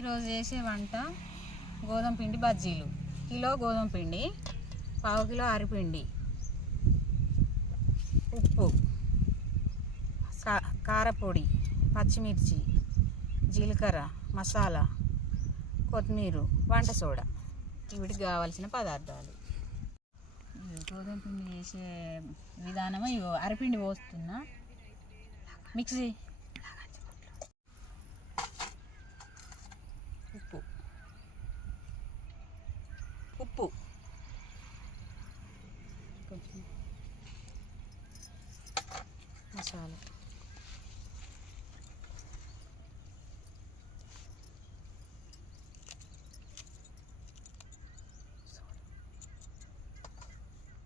ఈరోజు చేసే వంట గోధుమ పిండి బజ్జీలు. కిలో గోధుమ పిండి, పావు కిలో అరిపిండి, ఉప్పు, కారపొడి, పచ్చిమిర్చి, జీలకర్ర, మసాలా, కొత్తిమీర, వంట సోడా. వీటికి కావాల్సిన పదార్థాలు. గోధుమ పిండి చేసే విధానము ఇగో అరిపిండి పోస్తున్నా మిక్సీ. ఉప్పు కొంచెం, మసాలా,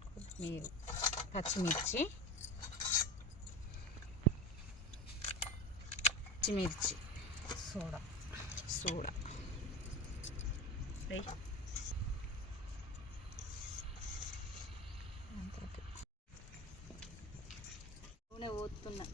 కొత్తిమీర, పచ్చిమిర్చి, సోడా నూనె పోతున్నా.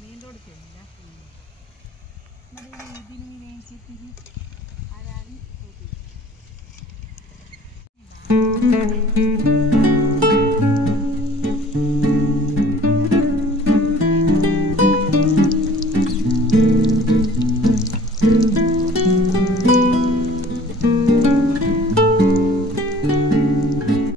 మెయిన్ రోడ్కి వెళ్ళిందా మరి దీని మీద ఏం చెప్పింది? అది